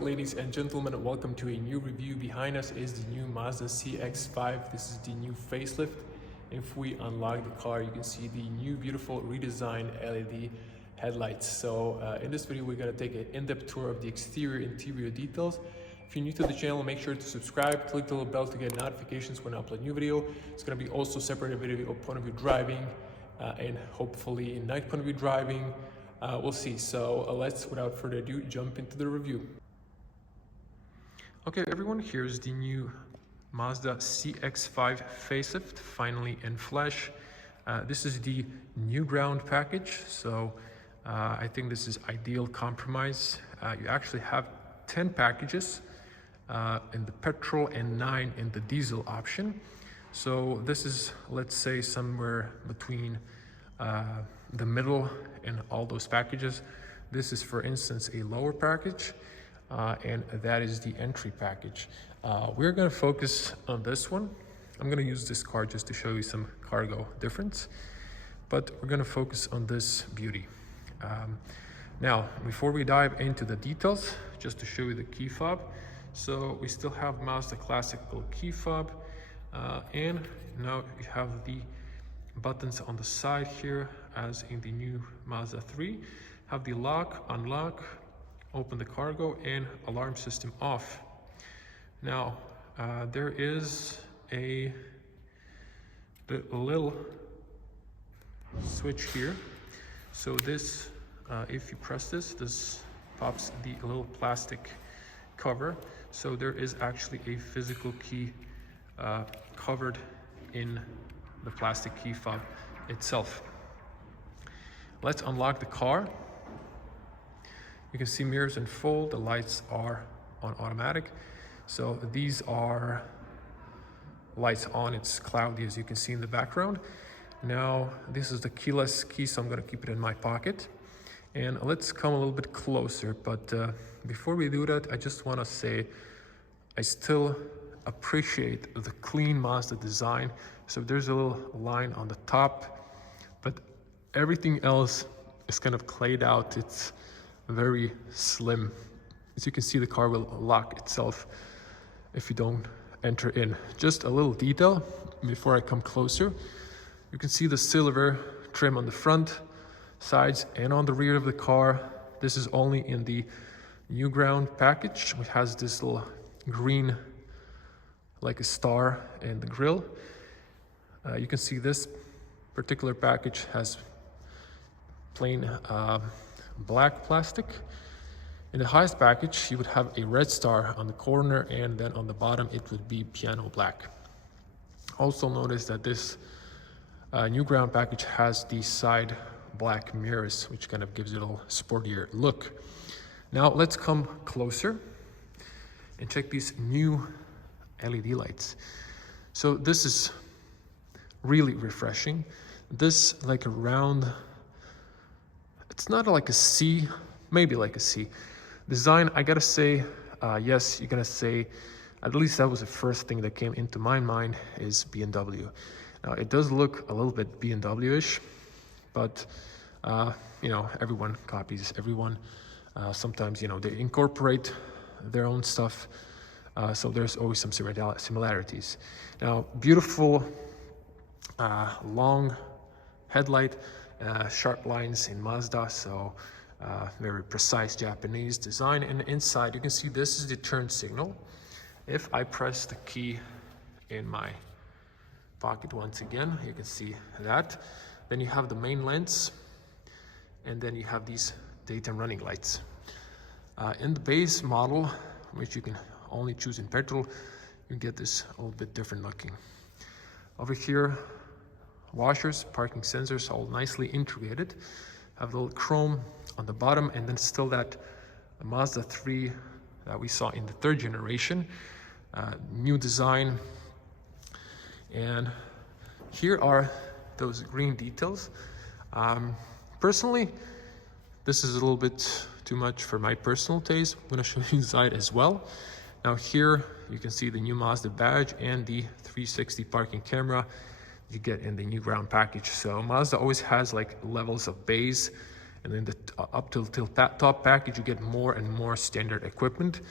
Ladies and gentlemen, welcome to a new review. Behind us is the new Mazda CX-5. This is the new facelift. If we unlock the car, you can see the new beautiful redesigned LED headlights. So in this video, we're going to take an in-depth tour of the exterior interior details. If you're new to the channel, make sure to subscribe, click the little bell to get notifications when I upload a new video. It's going to be also separated video of point of view driving and hopefully night point of view driving. We'll see. So let's, without further ado, jump into the review. Okay, everyone, here's the new Mazda CX-5 facelift, finally in flesh. This is the Newground package, so I think this is ideal compromise. You actually have 10 packages in the petrol and 9 in the diesel option. So this is, let's say, somewhere between the middle in all those packages. This is, for instance, a lower package. And that is the entry package. We're going to focus on this one. I'm going to use this car just to show you some cargo difference, but we're going to focus on this beauty. Now, before we dive into the details, just to show you the key fob. So we still have Mazda classical key fob, and now you have the buttons on the side here, as in the new Mazda 3. Have the lock, unlock, open the cargo, and alarm system off. Now there is the little switch here. So this, if you press this pops the little plastic cover. So there is actually a physical key covered in the plastic key fob itself. Let's unlock the car. You can see mirrors and fold, the lights are on automatic. So these are lights on, it's cloudy as you can see in the background. Now this is the keyless key, so I'm gonna keep it in my pocket. And let's come a little bit closer, but before we do that, I just wanna say, I still appreciate the clean Mazda design. So there's a little line on the top, but everything else is kind of clayed out. It's very slim. As you can see, the car will lock itself if you don't enter in. Just a little detail before I come closer. You can see the silver trim on the front, sides, and on the rear of the car. This is only in the Newground package, which has this little green, like a star, in the grille. You can see this particular package has plain black plastic. In the highest package, you would have a red star on the corner, and then on the bottom it would be piano black. Also notice that this Newground package has the side black mirrors, which kind of gives it a little sportier look. Now let's come closer and check these new LED lights. So this is really refreshing. This, like a round, it's not like a C, maybe like a C design. I gotta say, yes, you're gonna say, at least that was the first thing that came into my mind, is BMW. Now it does look a little bit BMW-ish, but you know, everyone copies everyone. Sometimes, you know, they incorporate their own stuff, so there's always some similarities. Now, beautiful long headlight. Sharp lines in Mazda, so very precise Japanese design. And inside, you can see this is the turn signal. If I press the key in my pocket once again, you can see that. Then you have the main lens, and then you have these daytime running lights. In the base model, which you can only choose in petrol, you get this a little bit different looking. Over here, washers, parking sensors, all nicely integrated. Have a little chrome on the bottom, and then still that Mazda 3 that we saw in the 3rd generation. New design. And here are those green details. Personally, this is a little bit too much for my personal taste. I'm gonna show you inside as well. Now here you can see the new Mazda badge and the 360 parking camera you get in the Newground package. So Mazda always has like levels of base And then up till top package, you get more and more standard equipment.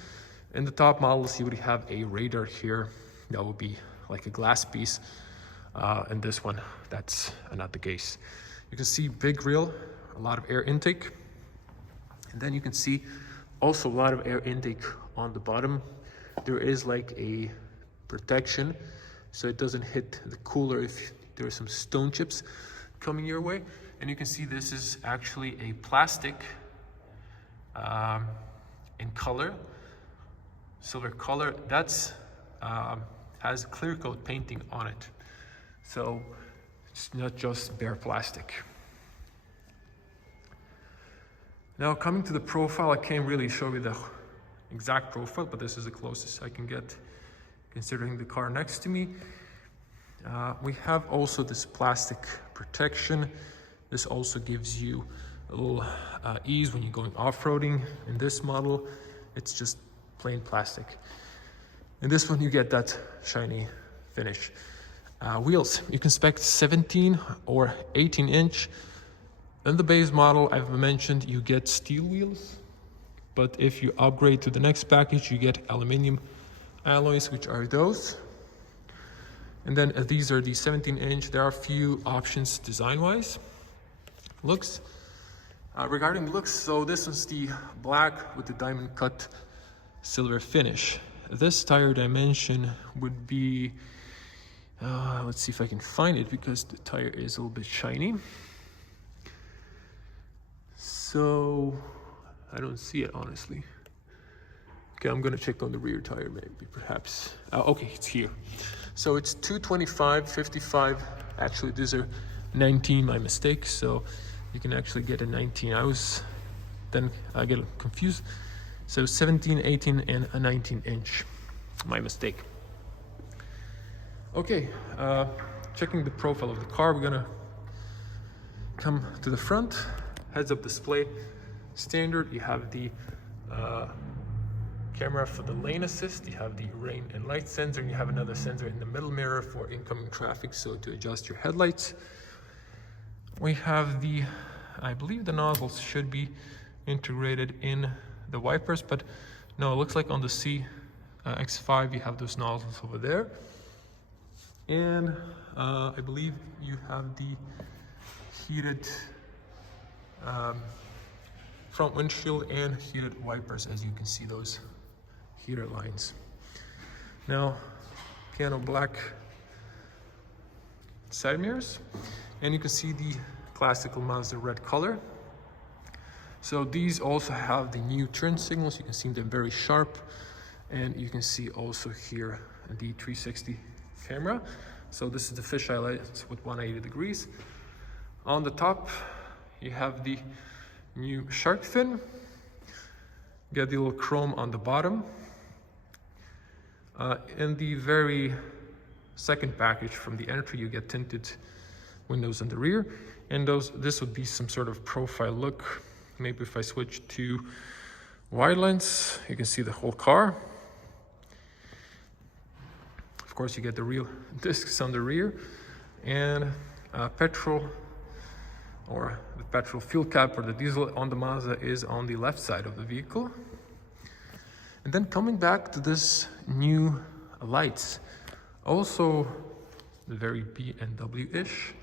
In the top models, you would have a radar here that would be like a glass piece. And this one, that's not the case. You can see big grille, a lot of air intake. And then you can see also a lot of air intake on the bottom. There is like a protection so it doesn't hit the cooler if there are some stone chips coming your way. And you can see this is actually a plastic in color, silver color, that's has clear coat painting on it. So it's not just bare plastic. Now coming to the profile, I can't really show you the exact profile, but this is the closest I can get considering the car next to me. We have also this plastic protection. This also gives you a little ease when you're going off-roading. In this model, it's just plain plastic. In this one, you get that shiny finish. Wheels, you can spec 17 or 18 inch. In the base model, I've mentioned you get steel wheels, but if you upgrade to the next package, you get aluminum alloys, which are those. And then these are the 17 inch. There are a few options design-wise. Looks, regarding looks, so this is the black with the diamond cut silver finish. This tire dimension would be, let's see if I can find it because the tire is a little bit shiny. So I don't see it honestly. Okay, I'm gonna check on the rear tire maybe, perhaps. Okay, it's here. So it's 225, 55. Actually, these are 19, my mistake. So you can actually get a 19. I get confused. So 17, 18, and a 19 inch. My mistake. Okay, checking the profile of the car, we're gonna come to the front. Heads-up display, standard. You have the camera for the lane assist, you have the rain and light sensor, and you have another sensor in the middle mirror for incoming traffic, so to adjust your headlights. We have the, I believe the nozzles should be integrated in the wipers, but no, it looks like on the CX-5 you have those nozzles over there. And I believe you have the heated front windshield and heated wipers, as you can see those heater lines. Now, piano black side mirrors, and you can see the classical Mazda red color. So these also have the new turn signals. You can see them very sharp, and you can see also here the 360 camera. So this is the fisheye light with 180 degrees. On the top, you have the new shark fin. Get the little chrome on the bottom. In the very second package from the entry, you get tinted windows in the rear, and this would be some sort of profile look. Maybe if I switch to wide lens, you can see the whole car. Of course, you get the real discs on the rear, and petrol, or the petrol fuel cap or the diesel on the Mazda is on the left side of the vehicle. And then coming back to this new lights, also very BMW-ish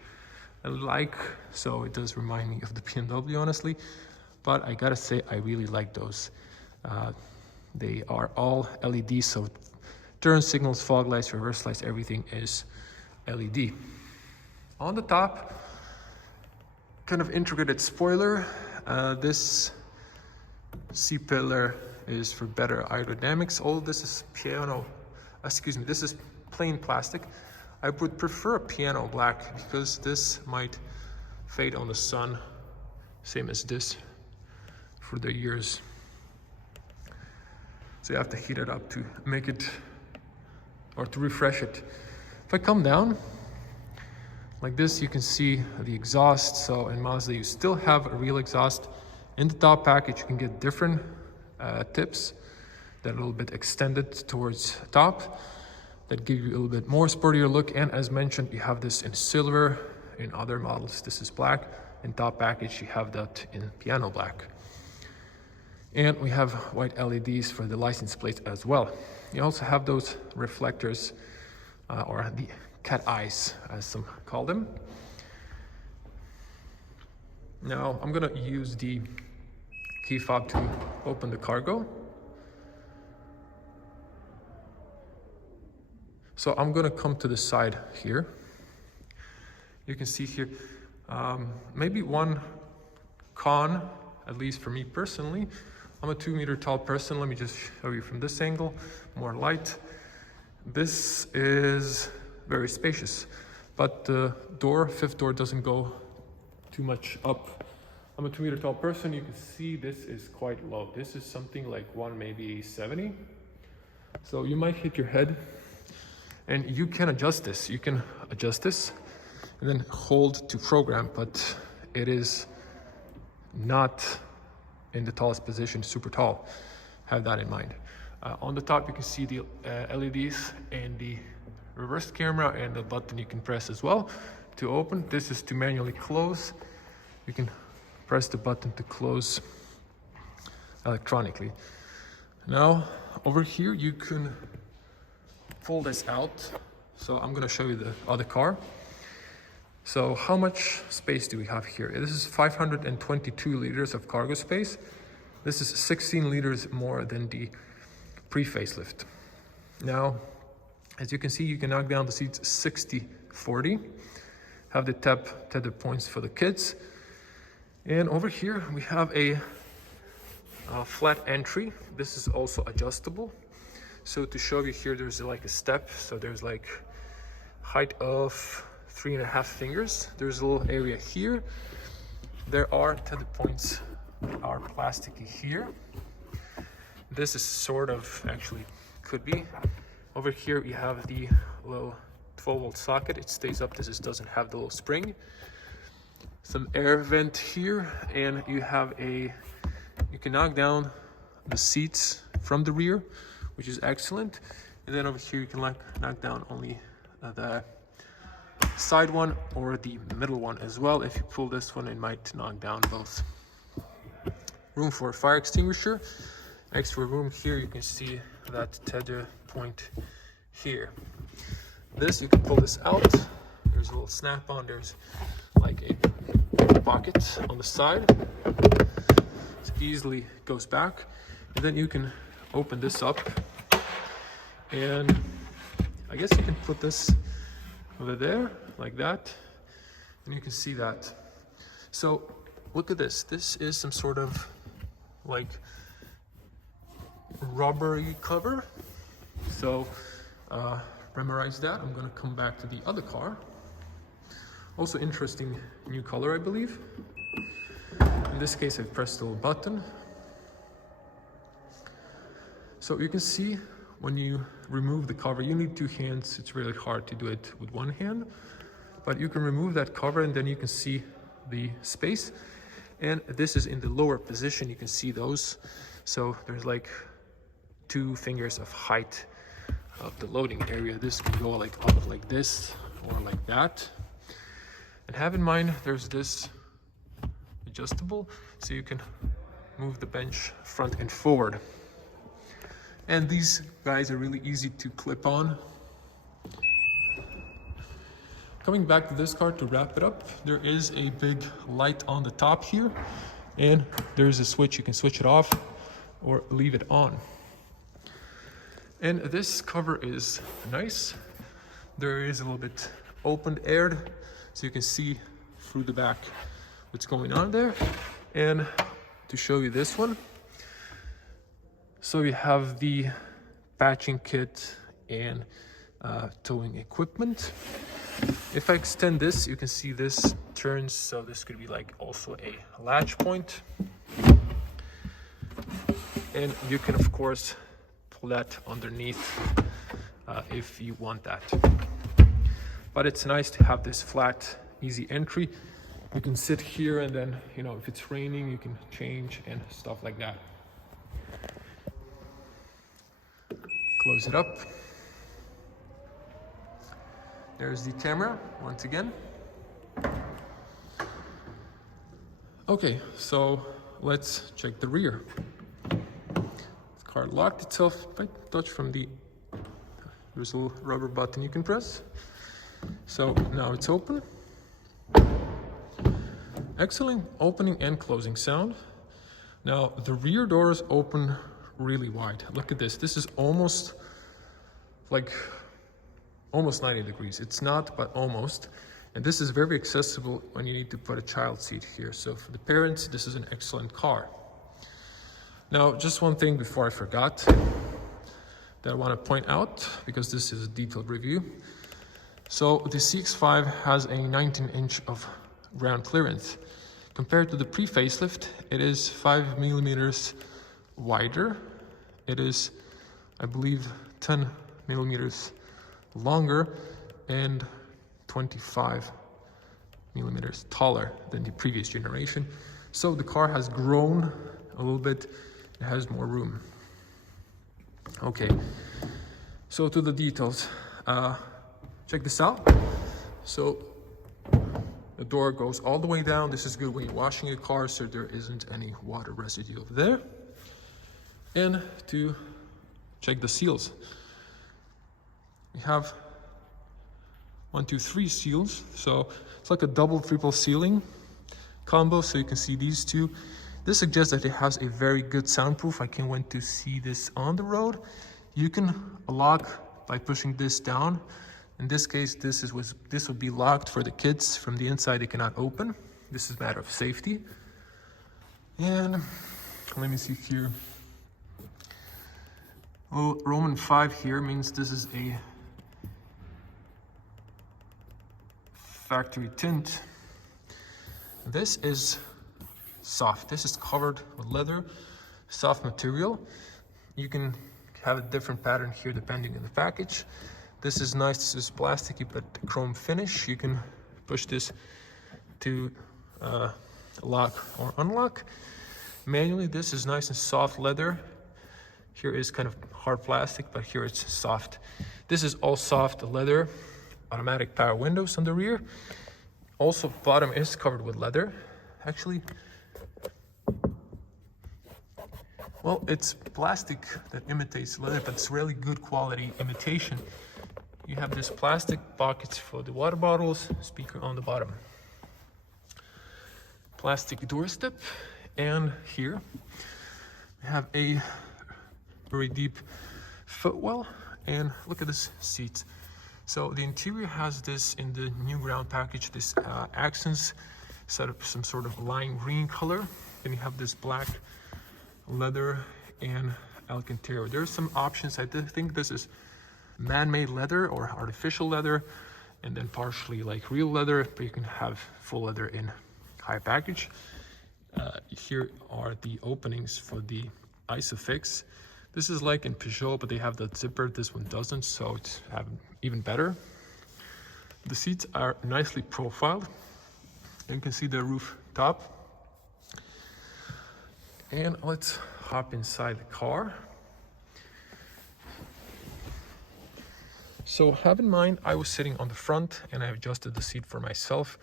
alike, so it does remind me of the BMW honestly, but I gotta say I really like those. They are all LED, so turn signals, fog lights, reverse lights, everything is LED. On the top, kind of integrated spoiler. This C-pillar is for better aerodynamics. All of this is this is plain plastic. I would prefer a piano black because this might fade on the sun, same as this for the years. So you have to heat it up to make it, or to refresh it. If I come down, like this, you can see the exhaust. So in Mazda, you still have a real exhaust. In the top package, you can get different tips that are a little bit extended towards top, that give you a little bit more sportier look. And as mentioned, you have this in silver. In other models, this is black. In top package, you have that in piano black. And we have white LEDs for the license plates as well. You also have those reflectors, or the cat eyes, as some call them. Now, I'm gonna use the key fob to open the cargo. So I'm gonna come to the side here. You can see here, maybe one con, at least for me personally. I'm a 2-meter tall person. Let me just show you from this angle, more light. This is very spacious, but the door, 5th door, doesn't go too much up. I'm a 2-meter tall person. You can see this is quite low. This is something like maybe 70. So you might hit your head, and you can adjust this. You can adjust this and then hold to program, but it is not in the tallest position, super tall. Have that in mind. On the top, you can see the LEDs and the reverse camera and the button you can press as well to open. This is to manually close. You can press the button to close electronically. Now, over here, you can pull this out. So I'm gonna show you the other car. So how much space do we have here? This is 522 liters of cargo space. This is 16 liters more than the pre-facelift. Now, as you can see, you can knock down the seats 60-40. Have the tether points for the kids. And over here, we have a flat entry. This is also adjustable. So to show you here, there's like a step. So there's like height of 3.5 fingers. There's a little area here. There are tether points that are plasticky here. This is sort of, actually could be. Over here you have the little 12-volt socket. It stays up. This doesn't have the little spring. Some air vent here, and you have you can knock down the seats from the rear, which is excellent. And then over here you can knock down only the side one or the middle one as well. If you pull this one, it might knock down both. Room for a fire extinguisher. Extra room here, you can see that tether point here. This, you can pull this out. There's a little snap on. There's like a pocket on the side. It easily goes back. And then you can open this up. And I guess you can put this over there like that, and you can see that. So look at this. This is some sort of like rubbery cover. So memorize that. I'm gonna come back to the other car. Also interesting new color, I believe. In this case, I've pressed the little button. So you can see when you remove the cover, you need 2 hands. It's really hard to do it with 1 hand, but you can remove that cover and then you can see the space. And this is in the lower position. You can see those. So there's like 2 fingers of height of the loading area. This can go like up like this or like that. And have in mind, there's this adjustable, so you can move the bench front and forward. And these guys are really easy to clip on. Coming back to this car to wrap it up, there is a big light on the top here, and there's a switch. You can switch it off or leave it on. And this cover is nice. There is a little bit open aired, so you can see through the back what's going on there. And to show you this one, so you have the patching kit and towing equipment. If I extend this, you can see this turns, so this could be like also a latch point. And you can of course pull that underneath if you want that. But it's nice to have this flat, easy entry. You can sit here and then, you know, if it's raining, you can change and stuff like that. Close it up. There's the camera once again. Okay, so let's check the rear. The car locked itself by touch from the, there's a little rubber button you can press. So now it's open. Excellent opening and closing sound. Now the rear doors open really wide. Look at this. This is almost 90 degrees. It's not, but almost. And this is very accessible when you need to put a child seat here. So for the parents, this is an excellent car. Now, just one thing before I forgot that I want to point out, because this is a detailed review. So the CX-5 has a 19-inch of ground clearance. Compared to the pre-facelift, it is 5 millimeters wider. It is, I believe, 10 millimeters longer and 25 millimeters taller than the previous generation. So the car has grown a little bit. It has more room. Okay, so to the details. Check this out. So the door goes all the way down. This is good when you're washing your car, so there isn't any water residue over there. And to check the seals, we have 1, 2, 3 seals. So it's like a double, triple sealing combo. So you can see these two. This suggests that it has a very good soundproof. I can't wait to see this on the road. You can lock by pushing this down. In this case, this will be locked for the kids. From the inside, they cannot open. This is a matter of safety. And let me see here. Well, Roman 5 here means this is a factory tint. This is soft. This is covered with leather, soft material. You can have a different pattern here depending on the package. This is nice. This is plastic, but chrome finish. You can push this to lock or unlock manually. This is nice and soft leather. Here is kind of hard plastic, but here it's soft. This is all soft leather. Automatic power windows on the rear. Also, bottom is covered with leather. Actually, well, it's plastic that imitates leather, but it's really good quality imitation. You have this plastic pockets for the water bottles, speaker on the bottom. Plastic door step, and here we have a very deep footwell, and look at this seat. So the interior has this in the Newground package, this accents set up some sort of lime green color. Then you have this black leather and Alcantara. There's some options. I think this is man-made leather or artificial leather, and then partially like real leather, but you can have full leather in high package. Here are the openings for the Isofix. This is like in Peugeot, but they have the zipper. This one doesn't, so it's even better. The seats are nicely profiled. You can see the roof top. And let's hop inside the car. So have in mind, I was sitting on the front and I adjusted the seat for myself.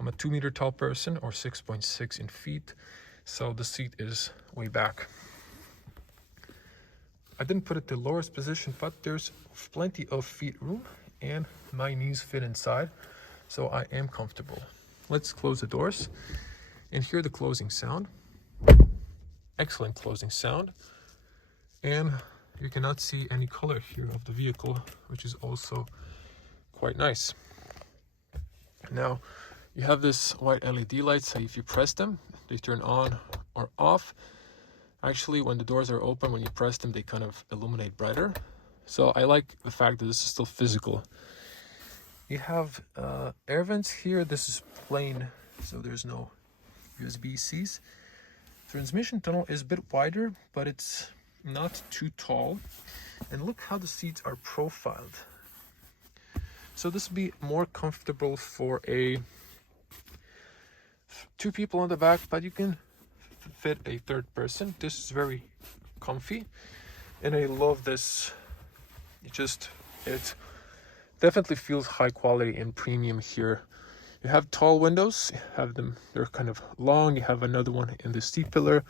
I'm a 2-meter tall person, or 6.6 in feet. So the seat is way back. I didn't put it to the lowest position, but there's plenty of feet room and my knees fit inside. So I am comfortable. Let's close the doors and hear the closing sound. Excellent closing sound. And you cannot see any color here of the vehicle, which is also quite nice. Now, you have this white LED lights, so if you press them, they turn on or off. Actually, when the doors are open, when you press them, they kind of illuminate brighter. So I like the fact that this is still physical. You have air vents here. This is plain, so there's no USB-Cs. Transmission tunnel is a bit wider, but it's not too tall. And look how the seats are profiled. So this will be more comfortable for 2 people on the back, but you can fit a 3rd person. This is very comfy, and I love this. It definitely feels high quality and premium here You have tall windows, you have them, they're kind of long. You have another one in the seat pillar.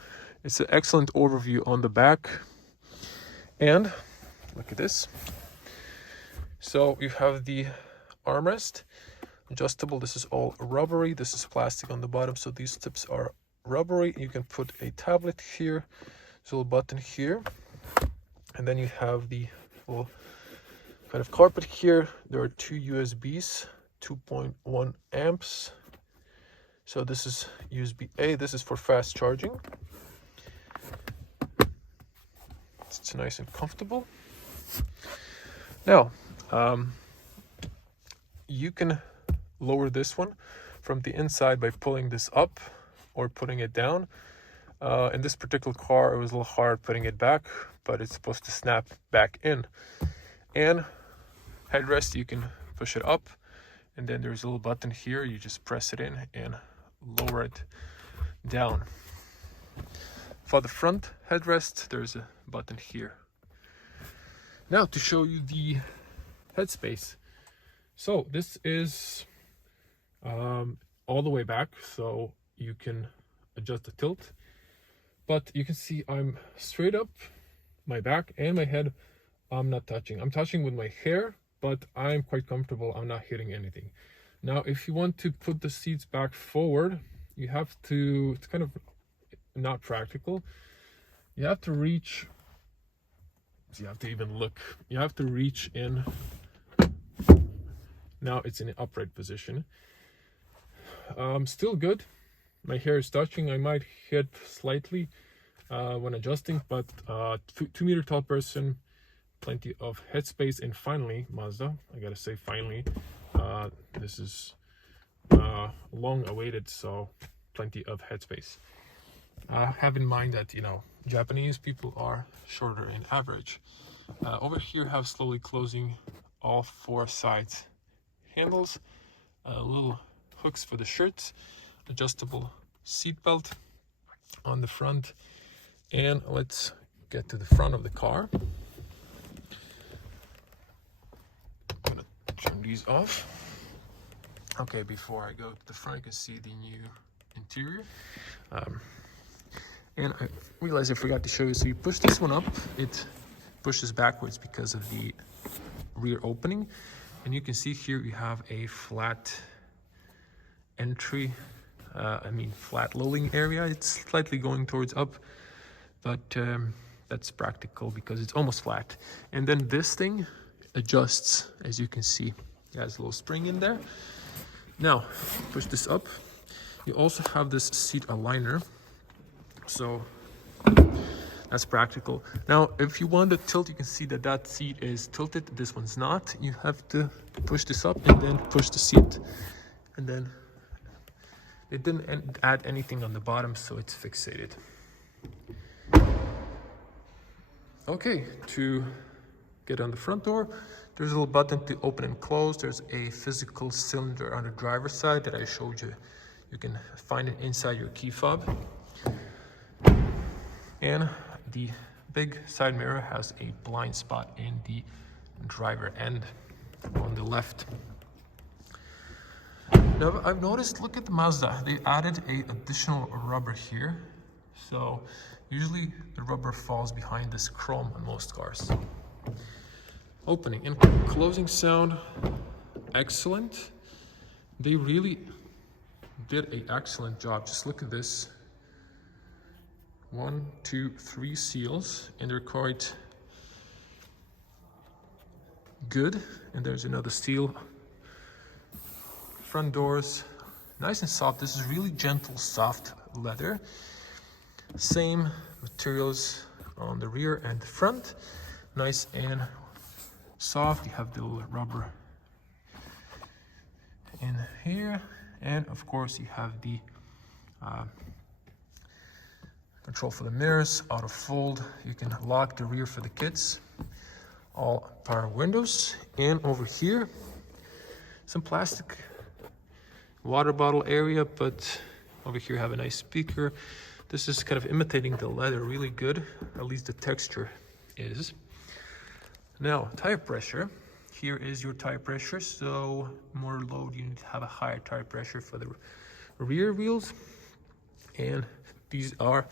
It's an excellent overview on the back. And look at this. So you have the armrest, adjustable. This is all rubbery. This is plastic on the bottom, so these tips are rubbery. You can put a tablet here. There's a little button here, and then you have the little kind of carpet here. There are two USBs, 2.1 amps. So this is USB A. This is for fast charging. It's nice and comfortable. Now, you can lower this one from the inside by pulling this up or putting it down. In this particular car, it was a little hard putting it back, but it's supposed to snap back in. And headrest, you can push it up, and then there's a little button here. You just press it in and lower it down. For the front headrest, there's a button here. Now to show you the headspace. So this is all the way back, so you can adjust the tilt. But you can see I'm straight up, my back and my head, I'm not touching. I'm touching with my hair, but I'm quite comfortable. I'm not hitting anything. Now, if you want to put the seats back forward, you have to, it's kind of not practical. You have to reach, you have to even look. You have to reach in. Now it's in an upright position. Still good. My hair is touching. I might hit slightly when adjusting, but 2 meter tall person, plenty of headspace. And finally, Mazda, I gotta say finally, this is long awaited, so plenty of headspace. Have in mind that, you know, Japanese people are shorter in average. Over here, have slowly closing all 4 sides handles, little hooks for the shirts, adjustable seat belt on the front. And let's get to the front of the car. I'm gonna turn these off. Okay, before I go to the front, you can see the new interior. And I realized I forgot to show you. So you push this one up, it pushes backwards because of the rear opening. And you can see here you have a flat entry, flat loading area. It's slightly going towards up, but that's practical because it's almost flat. And then this thing adjusts, as you can see. It has a little spring in there. Now, push this up. You also have this seat aligner. So that's practical. Now, if you want to tilt, you can see that that seat is tilted. This one's not. You have to push this up and then push the seat. And then it didn't add anything on the bottom, so it's fixated. Okay, to get on the front door, there's a little button to open and close. There's a physical cylinder on the driver's side that I showed you. You can find it inside your key fob. And the big side mirror has a blind spot in the driver end on the left. Now, I've noticed, look at the Mazda, they added a additional rubber here. So usually the rubber falls behind this chrome on most cars. Opening and closing sound, excellent. They really did an excellent job. Just look at this. 1, 2, 3 seals, and they're quite good. And there's another seal. Front doors, nice and soft. This is really gentle, soft leather. Same materials on the rear and the front. Nice and soft. You have the little rubber in here. And of course, you have the control for the mirrors, auto fold. You can lock the rear for the kids. All power windows. And over here, some plastic water bottle area, but over here you have a nice speaker. This is kind of imitating the leather really good, at least the texture is. Now, tire pressure here is your tire pressure. So more load, you need to have a higher tire pressure for the rear wheels. And these are,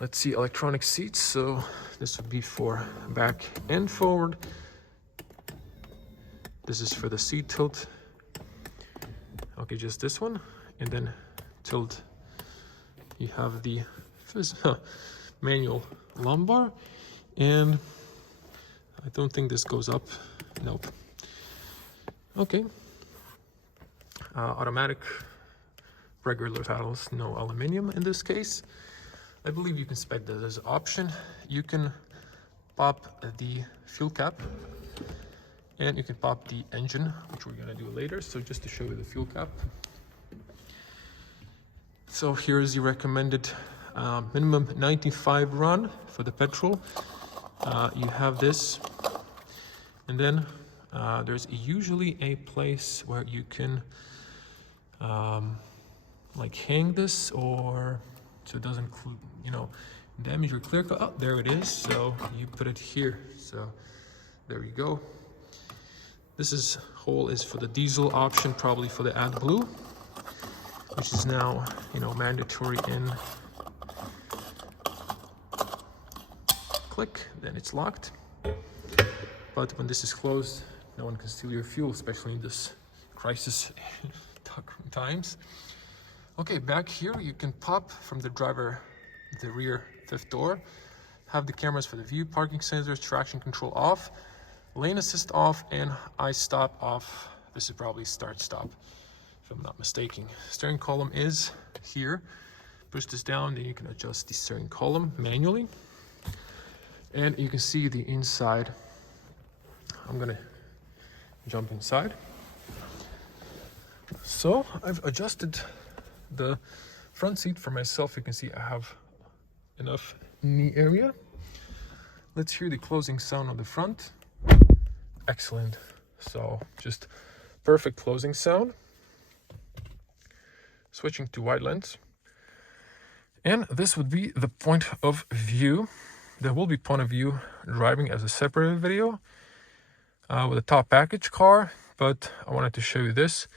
let's see, electronic seats. So this would be for back and forward. This is for the seat tilt. Okay, just this one. And then tilt, you have the manual lumbar. And I don't think this goes up. Nope. Okay. Automatic, regular paddles, no aluminum in this case. I believe you can spec that as an option. You can pop the fuel cap, and you can pop the engine, which we're gonna do later. So just to show you the fuel cap. So here's the recommended minimum 95 run for the petrol. You have this, and then there's usually a place where you can like hang this, or so it doesn't, you know, damage your clear coat. Oh, there it is. So you put it here. So there you go. This hole is for the diesel option, probably for the AdBlue, which is now, you know, mandatory in. Click, then it's locked. But when this is closed, no one can steal your fuel, especially in this crisis times. Okay, back here you can pop from the driver the rear fifth door, have the cameras for the view, parking sensors, traction control off, lane assist off, and eye stop off. This is probably start stop if I'm not mistaken. Steering column is here. Push this down, then you can adjust the steering column manually. And you can see the inside. I'm gonna jump inside. So I've adjusted the front seat for myself. You can see I have enough knee area. Let's hear the closing sound on the front. Excellent. So just perfect closing sound. Switching to wide lens. And this would be the point of view. There will be point of view driving as a separate video with a top package car, but I wanted to show you this.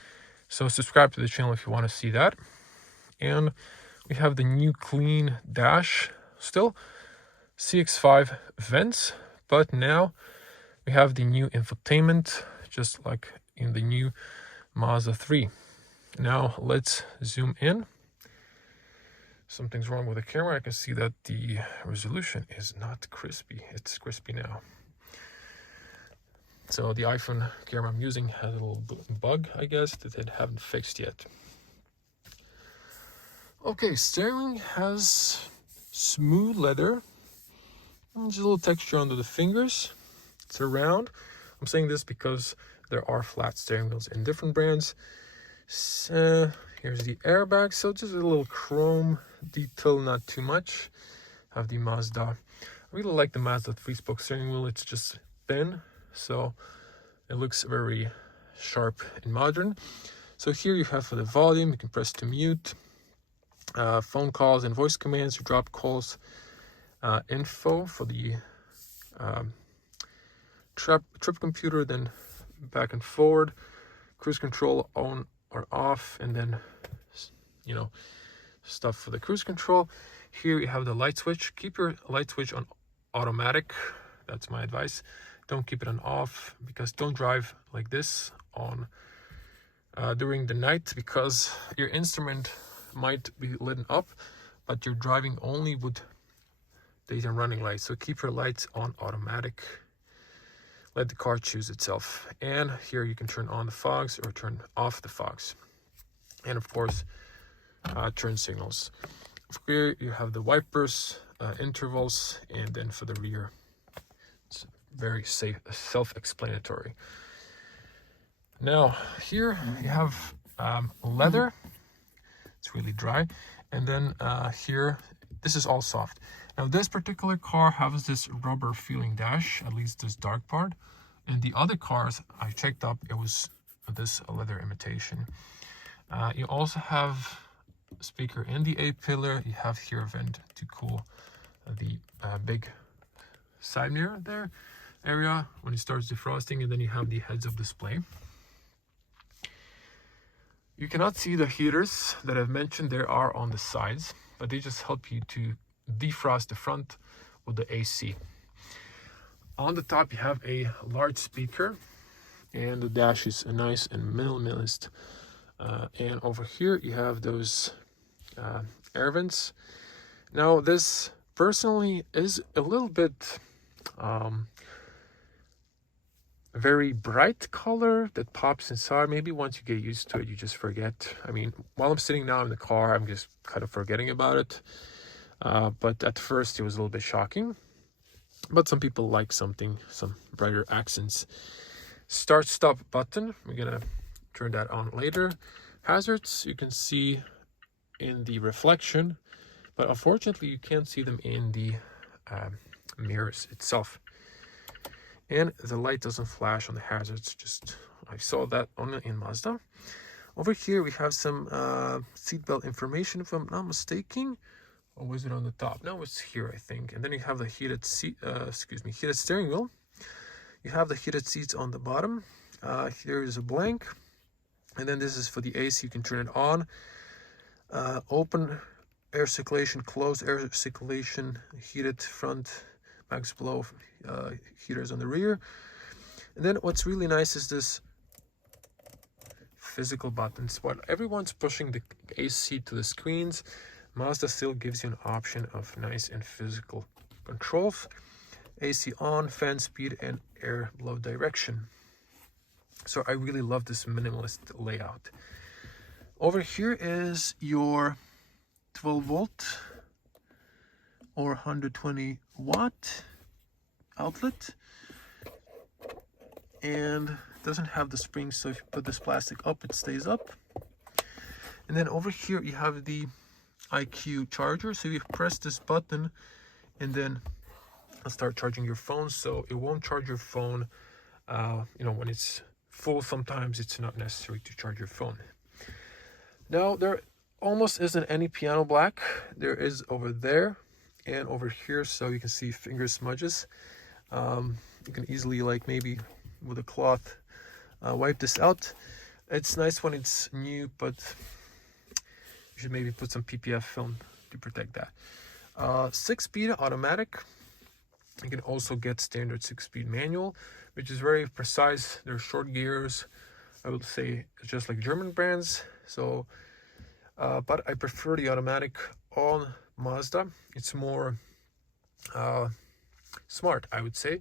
So subscribe to the channel if you want to see that. And we have the new clean dash, still CX-5 vents, but now we have the new infotainment, just like in the new Mazda 3. Now let's zoom in. Something's wrong with the camera. I can see that the resolution is not crispy. It's crispy now. So the iPhone camera I'm using has a little bug, I guess, that they haven't fixed yet. Okay, steering has smooth leather. Just a little texture under the fingers. It's round. I'm saying this because there are flat steering wheels in different brands. So here's the airbag. So just a little chrome detail, not too much. Have the Mazda. I really like the Mazda 3-spoke steering wheel. It's just thin, so it looks very sharp and modern. So here you have for the volume, you can press to mute, phone calls and voice commands, to drop calls, info for the trip computer, then back and forward, cruise control on or off, and then, you know, stuff for the cruise control. Here you have the light switch. Keep your light switch on automatic. That's my advice. Don't keep it on off, because don't drive like this on during the night, because your instrument might be lit up, but you're driving only with daytime running lights. So keep your lights on automatic. Let the car choose itself. And here you can turn on the fogs or turn off the fogs. And of course, turn signals. Here you have the wipers, intervals, and then for the rear, it's very safe, self-explanatory. Now here you have leather. It's really dry. And then here, this is all soft. Now this particular car has this rubber feeling dash, at least this dark part. And the other cars I checked up, it was this leather imitation. You also have a speaker in the A-pillar. You have here a vent to cool the big side mirror there. area when it starts defrosting, and then you have the heads-up display. You cannot see the heaters that I've mentioned. There are on the sides, but they just help you to defrost the front with the AC. On the top, you have a large speaker, and the dash is nice and minimalist. And over here, you have those air vents. Now, this personally is a little bit very bright color that pops inside. Maybe once you get used to it, you just forget. I mean, while I'm sitting now in the car, I'm just kind of forgetting about it. But at first, it was a little bit shocking. But some people like some brighter accents. Start stop button, we're gonna turn that on later. Hazards, you can see in the reflection, but unfortunately you can't see them in the mirrors itself. And the light doesn't flash on the hazards, just I saw that only in Mazda. Over here we have some seatbelt information, if I'm not mistaken. Or was it on the top? No, it's here, I think. And then you have the heated steering wheel. You have the heated seats on the bottom. Here is a blank. And then this is for the AC. You can turn it on. Open air circulation, closed air circulation, heated front, max blow heaters on the rear. And then what's really nice is this physical buttons. While everyone's pushing the AC to the screens, Mazda still gives you an option of nice and physical controls. AC on, fan speed, and air blow direction. So I really love this minimalist layout. Over here is your 12 volt or 120 watt outlet. And it doesn't have the spring, so if you put this plastic up, it stays up. And then over here you have the IQ charger. So you press this button and then start charging your phone. So it won't charge your phone when it's full. Sometimes it's not necessary to charge your phone. Now there almost isn't any piano black. There is over there and over here, so you can see finger smudges. You can easily, like maybe with a cloth, wipe this out. It's nice when it's new, but you should maybe put some PPF film to protect that. 6-speed automatic. You can also get standard 6-speed manual, which is very precise. They're short gears. I would say just like German brands. So, but I prefer the automatic on Mazda. It's more smart, I would say.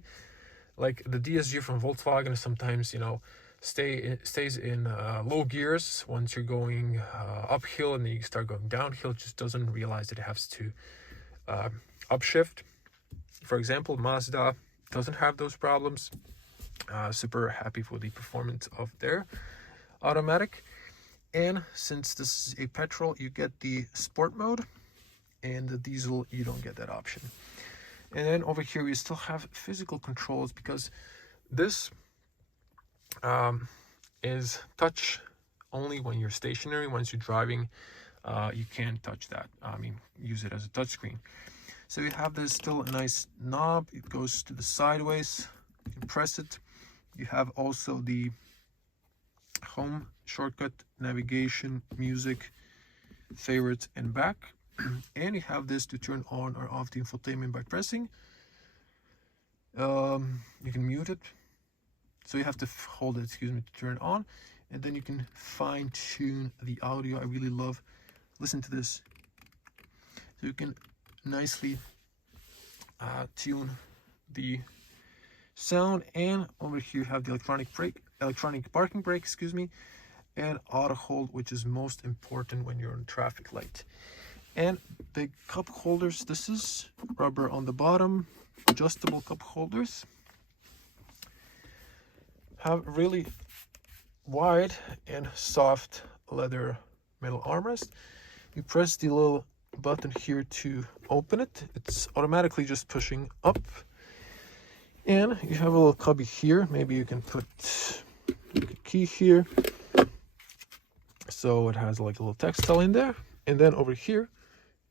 Like the DSG from Volkswagen sometimes, stays in low gears once you're going uphill, and then you start going downhill. It just doesn't realize that it has to upshift. For example, Mazda doesn't have those problems. Super happy with the performance of their automatic. And since this is a petrol, you get the sport mode, and the diesel, you don't get that option. And then over here we still have physical controls, because this is touch only when you're stationary. Once you're driving, you can't touch that. Use it as a touch screen. So you have this still a nice knob. It goes to the sideways. You can press it. You have also the home shortcut, navigation, music, favorites, and back. And you have this to turn on or off the infotainment by pressing. You can mute it. So you have to hold it, to turn it on. And then you can fine tune the audio. I really love, listen to this. So you can nicely tune the sound. And over here you have the electronic parking brake, and auto hold, which is most important when you're on traffic light. And the cup holders, this is rubber on the bottom, adjustable cup holders. Have really wide and soft leather metal armrest. You press the little button here to open it. It's automatically just pushing up. And you have a little cubby here. Maybe you can put a key here. So it has like a little textile in there. And then over here,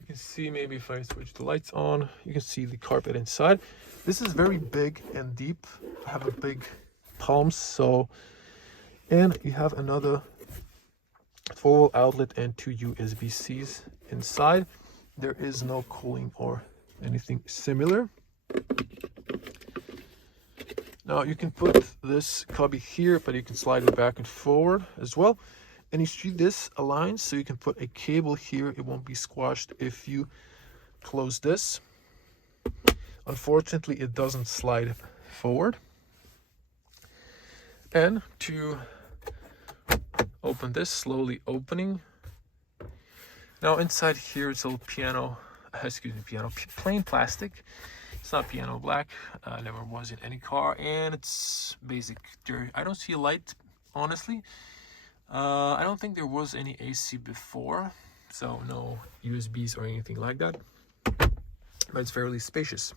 you can see, maybe if I switch the lights on, you can see the carpet inside. This is very big and deep. I have a big palms, so, and you have another 4-wall outlet and 2 USB-Cs inside. There is no cooling or anything similar. Now you can put this cubby here, but you can slide it back and forward as well. And you see this aligns, so you can put a cable here. It won't be squashed if you close this. Unfortunately, it doesn't slide forward. And to open this, slowly opening. Now inside here, it's a little piano, plain plastic. It's not piano black, never was in any car, and it's basic. I don't see a light, honestly. I don't think there was any AC before, so no USBs or anything like that, but it's fairly spacious.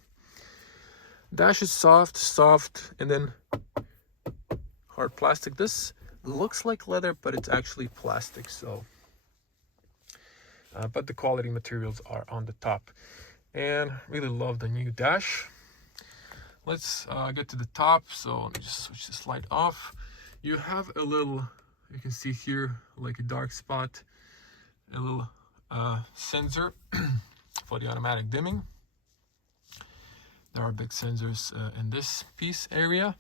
Dash is soft, and then hard plastic. This looks like leather, but it's actually plastic, so but the quality materials are on the top. And really love the new dash. Let's get to the top. So let me just switch this light off. You have a little, you can see here, like a dark spot, a little sensor for the automatic dimming. There are big sensors in this piece area.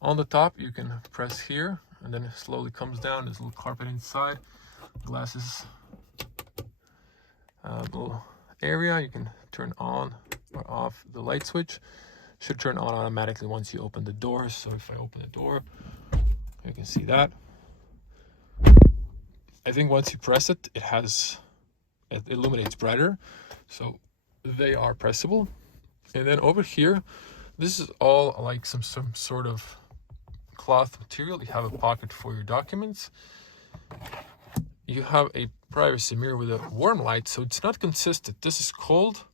On the top, you can press here, and then it slowly comes down. There's a little carpet inside. Glasses, little area. You can turn on or off the light switch. Should turn on automatically once you open the door. So if I open the door, you can see that. I think once you press it, it illuminates brighter. So they are pressable. And then over here, this is all like some sort of cloth material. You have a pocket for your documents. You have a privacy mirror with a warm light, so it's not consistent. This is cold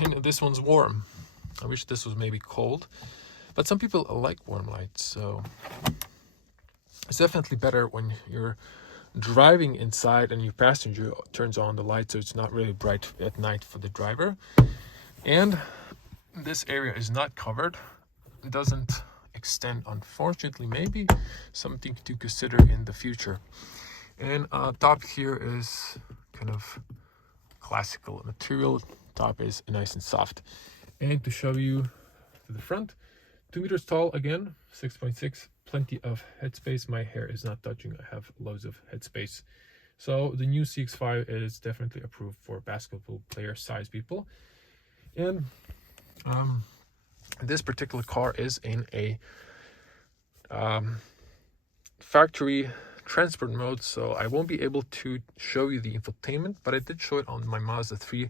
and this one's warm. I wish this was maybe cold, but some people like warm lights, so it's definitely better when you're driving inside and your passenger turns on the light, so it's not really bright at night for the driver. And this area is not covered. It doesn't extend, unfortunately. Maybe something to consider in the future. And top here is kind of classical material. Top is nice and soft. And to show you to the front, 2 meters tall again, 6.6, plenty of headspace. My hair is not touching. I have loads of headspace. So the new CX-5 is definitely approved for basketball player size people. And this particular car is in a factory transport mode, so I won't be able to show you the infotainment, but I did show it on my Mazda 3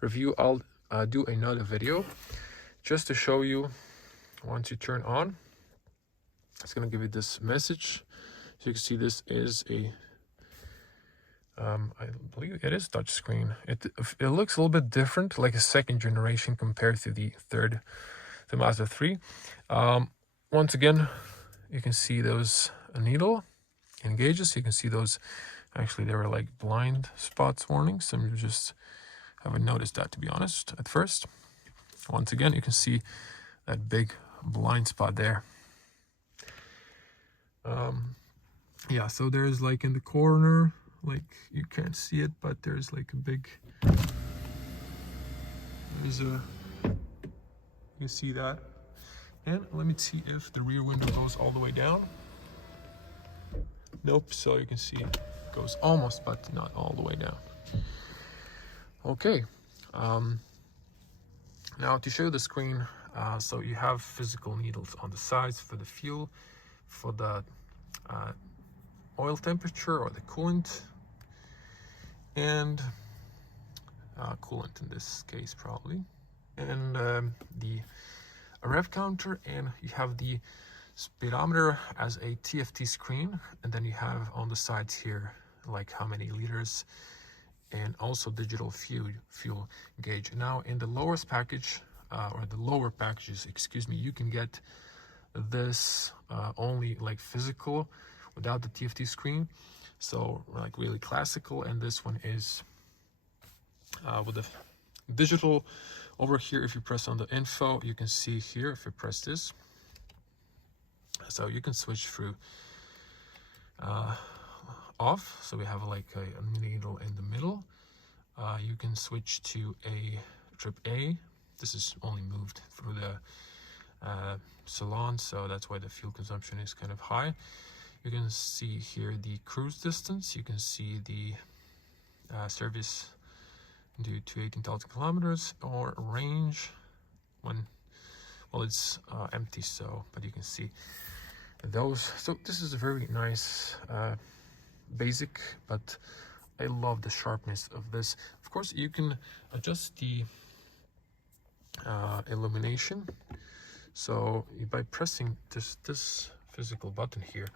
review. I'll do another video just to show you. Once you turn on, it's going to give you this message. So you can see this is a I believe it is touchscreen. It looks a little bit different, like a second generation compared to the Mazda 3. Once again, you can see those needle and gauges. You can see those, actually they were like blind spots warnings. Some you just haven't noticed that, to be honest, at first. Once again, you can see that big blind spot there. Yeah, so there's like in the corner, like you can't see it, but there's like a big, you can see that. And let me see if the rear window goes all the way down. Nope, so you can see it goes almost, but not all the way down. Okay, now to show the screen, so you have physical needles on the sides for the fuel, for the oil temperature or the coolant, and coolant in this case probably, and the rev counter, and you have the speedometer as a TFT screen, and then you have on the sides here like how many liters, and also digital fuel gauge. Now in the lowest package, or the lower packages, excuse me, you can get this only like physical without the TFT screen, so like really classical, and this one is with the digital. Over here, if you press on the info, you can see here, if you press this, so you can switch through off. So we have like a needle in the middle. You can switch to a trip A. This is only moved through the salon, so that's why the fuel consumption is kind of high. You can see here the cruise distance. You can see the service due to 18,000 kilometers, or range when, well, it's empty. So, but you can see those. So this is a very nice basic, but I love the sharpness of this. Of course, you can adjust the illumination. So by pressing this physical button here,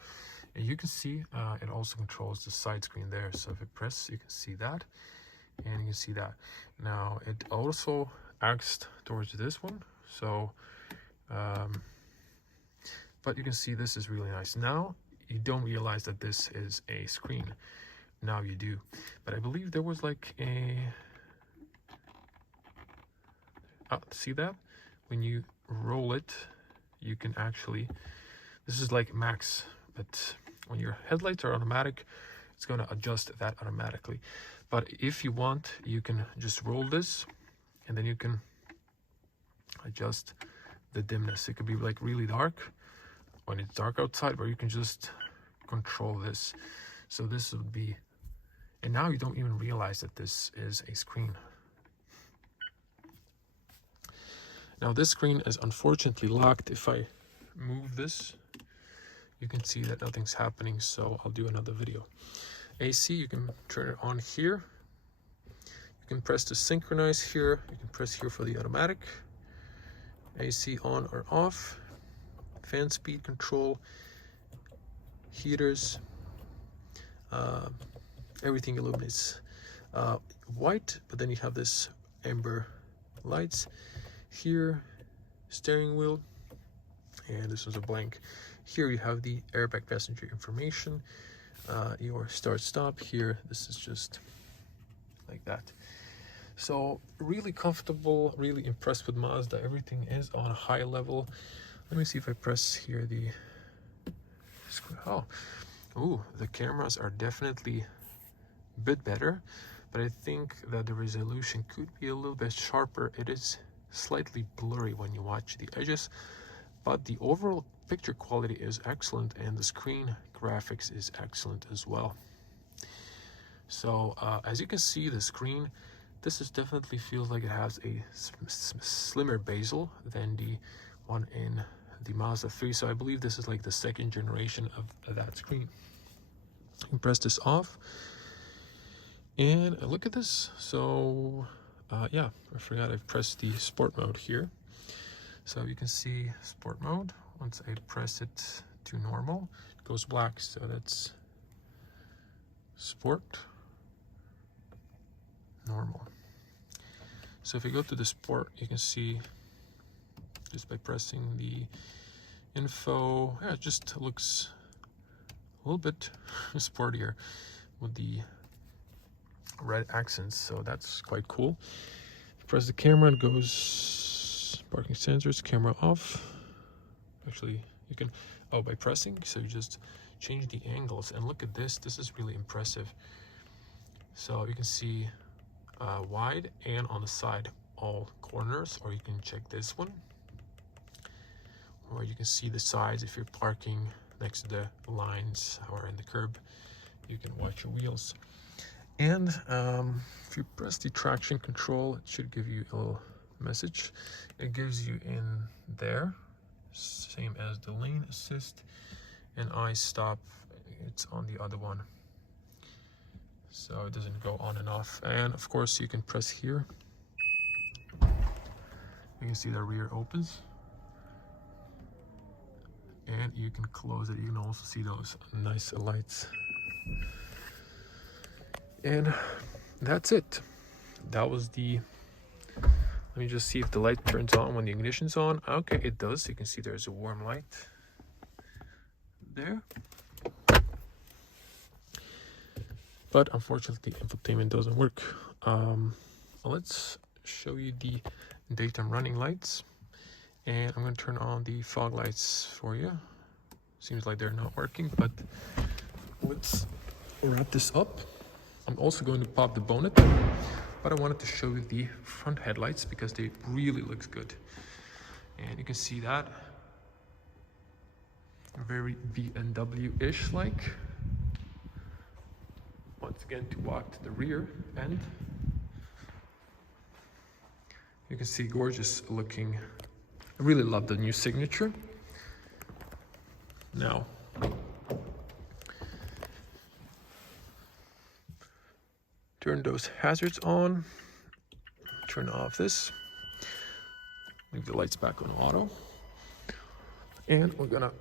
you can see it also controls the side screen there. So if you press, you can see that, and you can see that. Now it also acts towards this one. So, but you can see this is really nice. Now you don't realize that this is a screen. Now you do. But I believe there was like a, see that? When you roll it, you can actually, this is like max, but when your headlights are automatic, it's going to adjust that automatically. But if you want, you can just roll this, and then you can adjust the dimness. It could be like really dark when it's dark outside, or you can just control this. So this would be, and now you don't even realize that this is a screen. Now this screen is unfortunately locked. If I move this, you can see that nothing's happening, so I'll do another video. AC, you can turn it on here. You can press to synchronize here. You can press here for the automatic. AC on or off. Fan speed control. Heaters. Everything illuminates white, but then you have this amber lights. Here, steering wheel, and this was a blank. Here you have the airbag passenger information, your start stop. Here, this is just like that. So really comfortable, really impressed with Mazda. Everything is on a high level. Let me see if I press here the screen. Oh, the cameras are definitely a bit better, but I think that the resolution could be a little bit sharper. It is slightly blurry when you watch the edges, but the overall picture quality is excellent, and the screen graphics is excellent as well. So as you can see, the screen, this is definitely feels like it has a slimmer bezel than the one in the Mazda 3. So I believe this is like the second generation of that screen. You can press this off, and look at this. So yeah, I forgot I've pressed the sport mode here. So you can see sport mode. Once I press it to normal, it goes black. So that's sport, normal. So if you go to the sport, you can see just by pressing the info, yeah, it just looks a little bit sportier with the red accents. So that's quite cool. Press the camera, it goes parking sensors, camera off. Actually, you can, by pressing, so you just change the angles, and look at this. This is really impressive. So you can see wide and on the side all corners, or you can check this one, or you can see the sides if you're parking next to the lines or in the curb. You can watch your wheels. And if you press the traction control, it should give you a little message. It gives you in there, same as the lane assist, and I stop, it's on the other one, so it doesn't go on and off. And of course you can press here, you can see the rear opens, and you can close it. You can also see those nice lights. And that's it. That was the, let me just see if the light turns on when the ignition's on. Okay, it does. You can see there's a warm light there. But unfortunately, infotainment doesn't work. let's show you the daytime running lights. And I'm going to turn on the fog lights for you. Seems like they're not working, but let's wrap this up. I'm also going to pop the bonnet, but I wanted to show you the front headlights because they really looks good. And you can see that. Very BMW-ish like. Once again, to walk to the rear end. You can see gorgeous looking. I really love the new signature. Now, turn those hazards on, turn off this, leave the lights back on auto, and we're gonna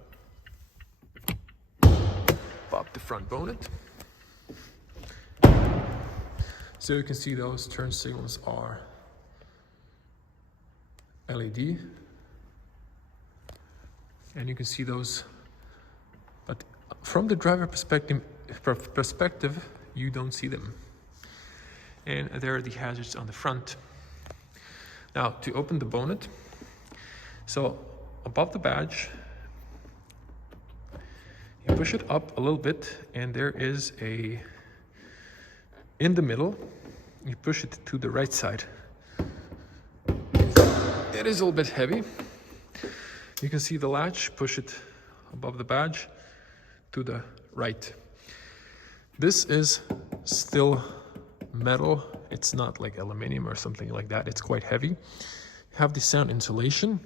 pop the front bonnet. So you can see those turn signals are LED, and you can see those, but from the driver perspective, you don't see them. And there are the hazards on the front. Now, to open the bonnet, so above the badge, you push it up a little bit, and there is a, in the middle, you push it to the right side. It is a little bit heavy. You can see the latch, push it above the badge to the right. This is still metal. It's not like aluminum or something like that. It's quite heavy. You have the sound insulation,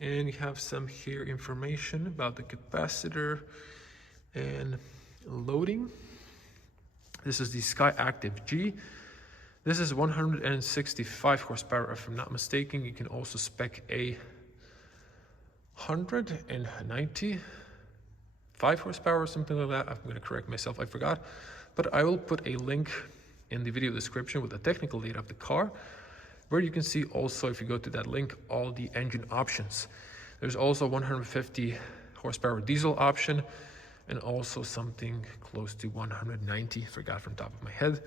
and you have some here information about the capacitor and loading. This is the Sky Active G. This is 165 horsepower, if I'm not mistaken. You can also spec a 195 horsepower or something like that. I'm going to correct myself, I forgot. But I will put a link in the video description with the technical data of the car, where you can see also, if you go to that link, all the engine options. There's also 150 horsepower diesel option, and also something close to 190, forgot from top of my head.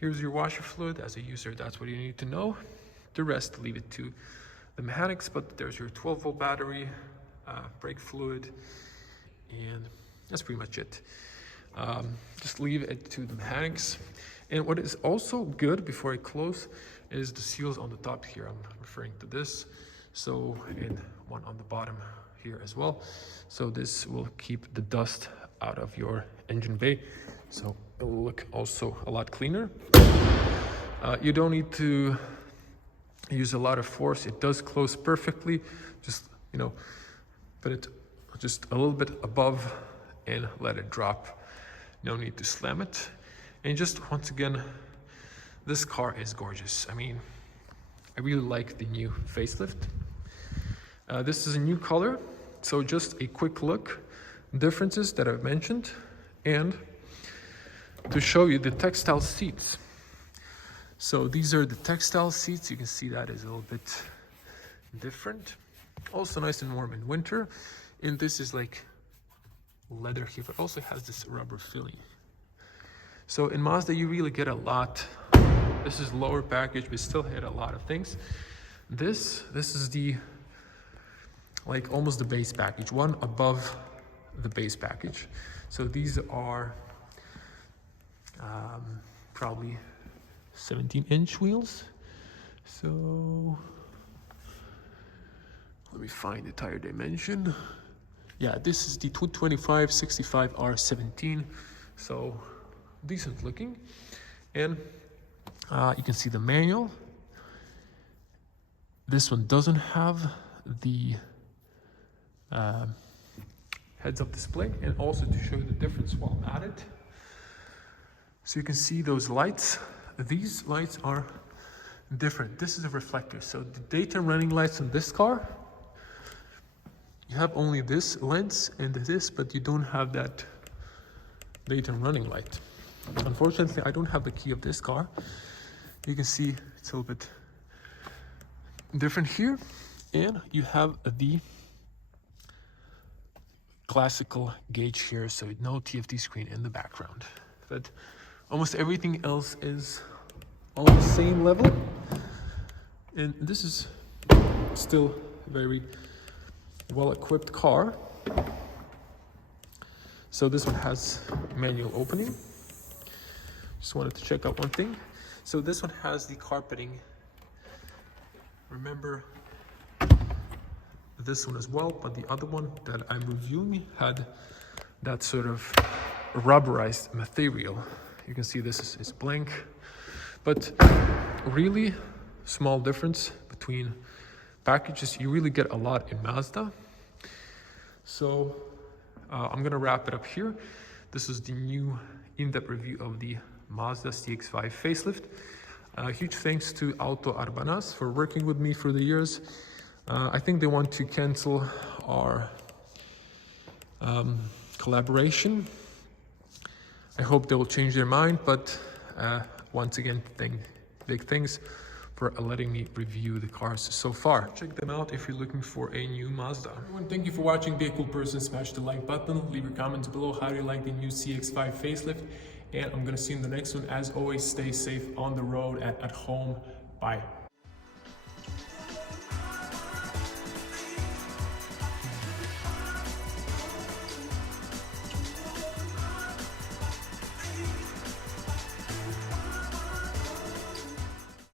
Here's your washer fluid. As a user, that's what you need to know. The rest, leave it to the mechanics, but there's your 12-volt battery, brake fluid, and that's pretty much it. Just leave it to the mechanics. And what is also good, before I close, is the seals on the top here. I'm referring to this. So, and one on the bottom here as well. So this will keep the dust out of your engine bay. So it will look also a lot cleaner. You don't need to use a lot of force. It does close perfectly. Just, you know, put it just a little bit above and let it drop. No need to slam it. And just once again, this car is gorgeous. I mean, I really like the new facelift. This is a new color. So just a quick look, differences that I've mentioned, and to show you the textile seats. So these are the textile seats. You can see that is a little bit different. Also nice and warm in winter. And this is like leather here, but also has this rubber feeling. So in Mazda, you really get a lot. This is lower package, but still hit a lot of things. This is the, like almost the base package, one above the base package. So these are probably 17-inch wheels. So let me find the tire dimension. Yeah, this is the 225/65 R17. So decent looking. And you can see the manual. This one doesn't have the heads-up display, and also to show you the difference while at it. So you can see those lights. These lights are different. This is a reflector. So the daytime running lights on this car, you have only this lens and this, but you don't have that daytime running light. Unfortunately, I don't have the key of this car. You can see it's a little bit different here. And you have the classical gauge here, so no TFT screen in the background. But almost everything else is on the same level. And this is still a very well-equipped car. So this one has manual opening. Just wanted to check out one thing. So this one has the carpeting. Remember this one as well, but the other one that I'm reviewing had that sort of rubberized material. You can see this is blank, but really small difference between packages. You really get a lot in Mazda. So I'm gonna wrap it up here. This is the new in-depth review of the Mazda CX-5 facelift. Huge thanks to Auto Arbanas for working with me for the years. I think they want to cancel our collaboration. I hope they will change their mind, but once again, big thanks for letting me review the cars so far. Check them out if you're looking for a new Mazda. Everyone, thank you for watching. Be a cool person, smash the like button, leave your comments below. How do you like the new CX-5 facelift? And I'm gonna see you in the next one. As always, stay safe on the road and at home. Bye.